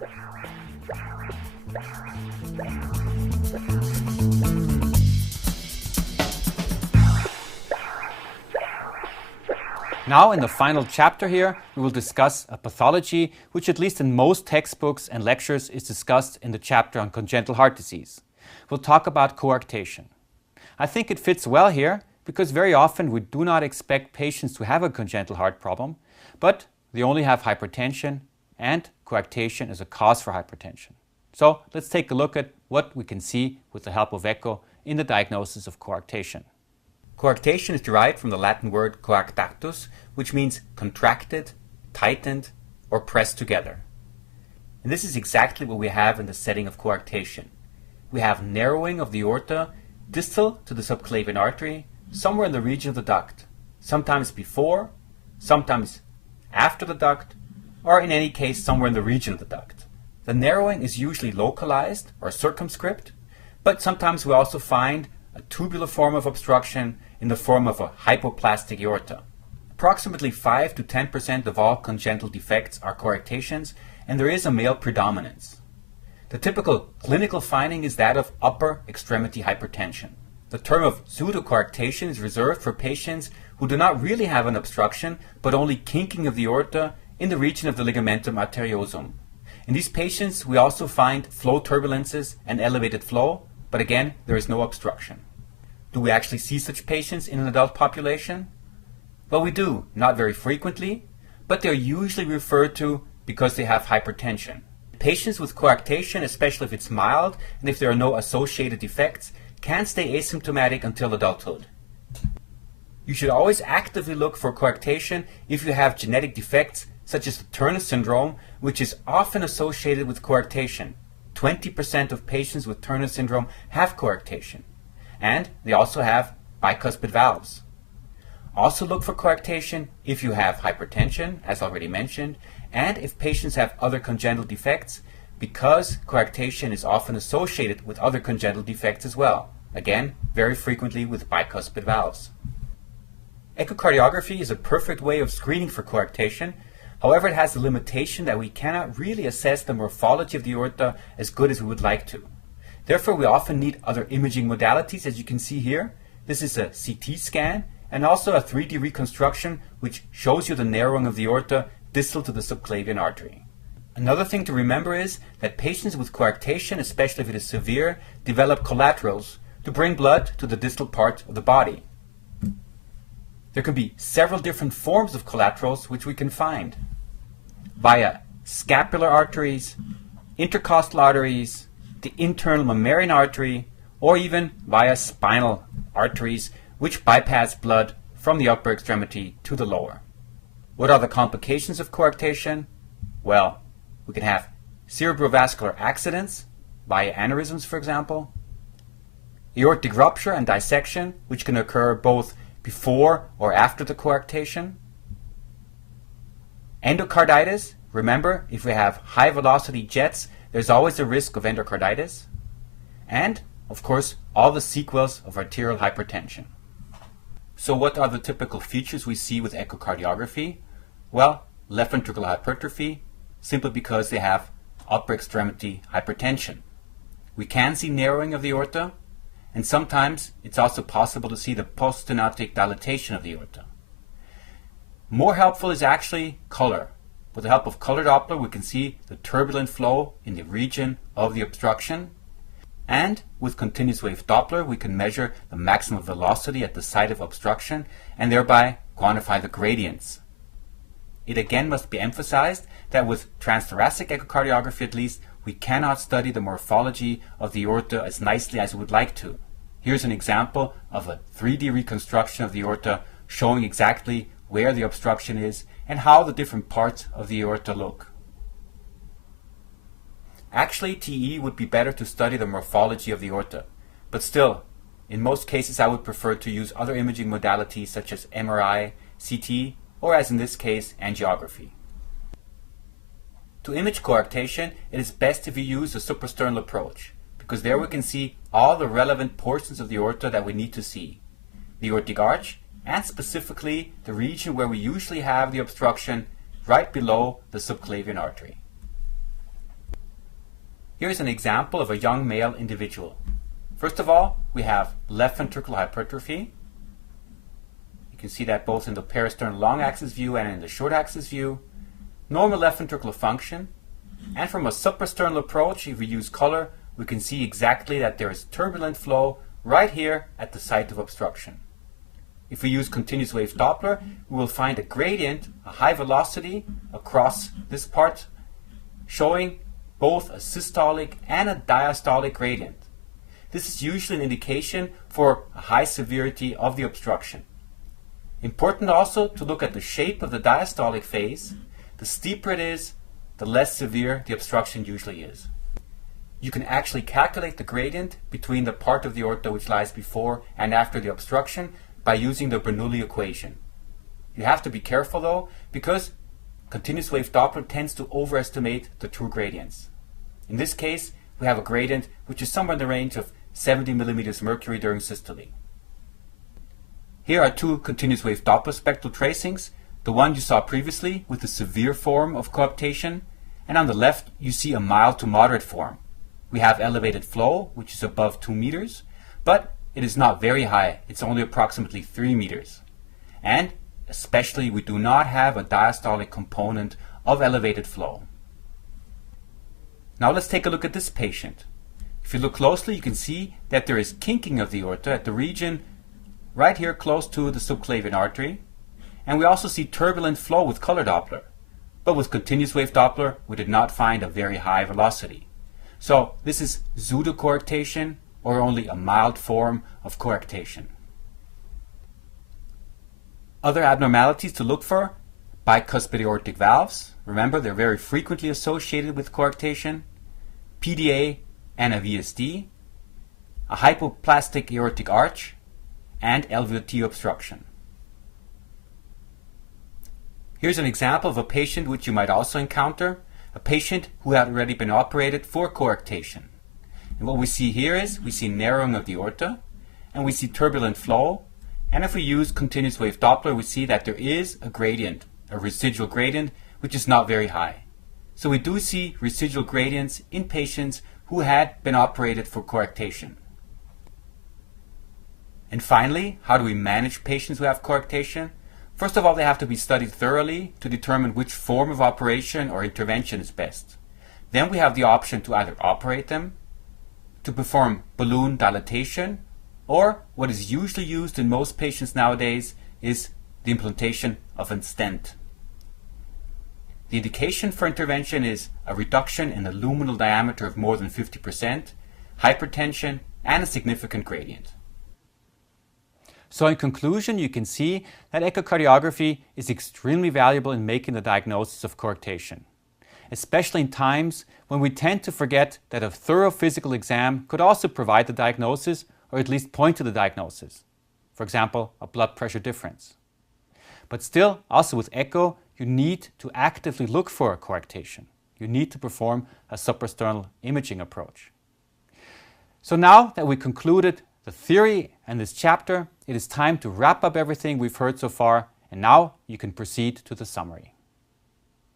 Now, in the final chapter here, we will discuss a pathology which, at least in most textbooks and lectures, is discussed in the chapter on congenital heart disease. We'll talk about coarctation. I think it fits well here because very often we do not expect patients to have a congenital heart problem, but they only have hypertension, and coarctation is a cause for hypertension. So let's take a look at what we can see with the help of echo in the diagnosis of coarctation. Coarctation is derived from the Latin word coarctatus, which means contracted, tightened, or pressed together. And this is exactly what we have in the setting of coarctation. We have narrowing of the aorta distal to the subclavian artery, somewhere in the region of the duct, sometimes before, sometimes after the duct, or in any case somewhere in the region of the duct. The narrowing is usually localized or circumscript, but sometimes we also find a tubular form of obstruction in the form of a hypoplastic aorta. Approximately 5 to 10% of all congenital defects are coarctations, and there is a male predominance. The typical clinical finding is that of upper extremity hypertension. The term of pseudocoarctation is reserved for patients who do not really have an obstruction, but only kinking of the aorta in the region of the ligamentum arteriosum. In these patients, we also find flow turbulences and elevated flow, but again, there is no obstruction. Do we actually see such patients in an adult population? Well, we do, not very frequently, but they're usually referred to because they have hypertension. Patients with coarctation, especially if it's mild and if there are no associated defects, can stay asymptomatic until adulthood. You should always actively look for coarctation if you have genetic defects such as the Turner syndrome, which is often associated with coarctation. 20% of patients with Turner syndrome have coarctation. And they also have bicuspid valves. Also look for coarctation if you have hypertension, as already mentioned, and if patients have other congenital defects, because coarctation is often associated with other congenital defects as well. Again, very frequently with bicuspid valves. Echocardiography is a perfect way of screening for coarctation. However, it has the limitation that we cannot really assess the morphology of the aorta as good as we would like to. Therefore, we often need other imaging modalities, as you can see here. This is a CT scan and also a 3D reconstruction, which shows you the narrowing of the aorta distal to the subclavian artery. Another thing to remember is that patients with coarctation, especially if it is severe, develop collaterals to bring blood to the distal part of the body. There can be several different forms of collaterals which we can find via scapular arteries, intercostal arteries, the internal mammarian artery, or even via spinal arteries which bypass blood from the upper extremity to the lower. What are the complications of coarctation? Well, we can have cerebrovascular accidents, via aneurysms for example, aortic rupture and dissection, which can occur both before or after the coarctation, endocarditis. Remember, if we have high velocity jets, there's always a risk of endocarditis, and, of course, all the sequels of arterial hypertension. So what are the typical features we see with echocardiography? Well, left ventricular hypertrophy, simply because they have upper extremity hypertension. We can see narrowing of the aorta, and sometimes it's also possible to see the poststenotic dilatation of the aorta. More helpful is actually color. With the help of color Doppler, we can see the turbulent flow in the region of the obstruction. And with continuous wave Doppler, we can measure the maximum velocity at the site of obstruction and thereby quantify the gradients. It again must be emphasized that with transthoracic echocardiography at least, we cannot study the morphology of the aorta as nicely as we would like to. Here's an example of a 3D reconstruction of the aorta showing exactly where the obstruction is and how the different parts of the aorta look. Actually, TE would be better to study the morphology of the aorta, but still, in most cases I would prefer to use other imaging modalities such as MRI, CT, or as in this case, angiography. To image coarctation, it is best if you use a suprasternal approach, because there we can see all the relevant portions of the aorta that we need to see. The aortic arch, and specifically the region where we usually have the obstruction right below the subclavian artery. Here's an example of a young male individual. First of all, we have left ventricular hypertrophy. You can see that both in the parasternal long axis view and in the short axis view. Normal left ventricular function. And from a suprasternal approach, if we use color, we can see exactly that there is turbulent flow right here at the site of obstruction. If we use continuous wave Doppler, we will find a gradient, a high velocity across this part, showing both a systolic and a diastolic gradient. This is usually an indication for a high severity of the obstruction. Important also to look at the shape of the diastolic phase. The steeper it is, the less severe the obstruction usually is. You can actually calculate the gradient between the part of the aorta which lies before and after the obstruction by using the Bernoulli equation. You have to be careful though, because continuous wave Doppler tends to overestimate the true gradients. In this case, we have a gradient which is somewhere in the range of 70 millimeters mercury during systole. Here are two continuous wave Doppler spectral tracings. The one you saw previously with the severe form of coaptation, and on the left you see a mild to moderate form. We have elevated flow, which is above 2 meters, but it is not very high. It's only approximately 3 meters. And especially we do not have a diastolic component of elevated flow. Now let's take a look at this patient. If you look closely, you can see that there is kinking of the aorta at the region right here close to the subclavian artery. And we also see turbulent flow with color Doppler. But with continuous wave Doppler, we did not find a very high velocity. So this is pseudocoarctation or only a mild form of coarctation. Other abnormalities to look for: bicuspid aortic valves. Remember, they're very frequently associated with coarctation. PDA and a VSD, a hypoplastic aortic arch, and LVOT obstruction. Here's an example of a patient which you might also encounter, a patient who had already been operated for coarctation. And what we see here is we see narrowing of the aorta, and we see turbulent flow, and if we use continuous wave Doppler, we see that there is a gradient, a residual gradient, which is not very high. So we do see residual gradients in patients who had been operated for coarctation. And finally, how do we manage patients who have coarctation? First of all, they have to be studied thoroughly to determine which form of operation or intervention is best. Then we have the option to either operate them, to perform balloon dilatation, or what is usually used in most patients nowadays is the implantation of a stent. The indication for intervention is a reduction in the luminal diameter of more than 50%, hypertension, and a significant gradient. So in conclusion, you can see that echocardiography is extremely valuable in making the diagnosis of coarctation, especially in times when we tend to forget that a thorough physical exam could also provide the diagnosis or at least point to the diagnosis. For example, a blood pressure difference. But still, also with echo, you need to actively look for a coarctation. You need to perform a suprasternal imaging approach. So now that we concluded the theory and this chapter, it is time to wrap up everything we've heard so far, and now you can proceed to the summary.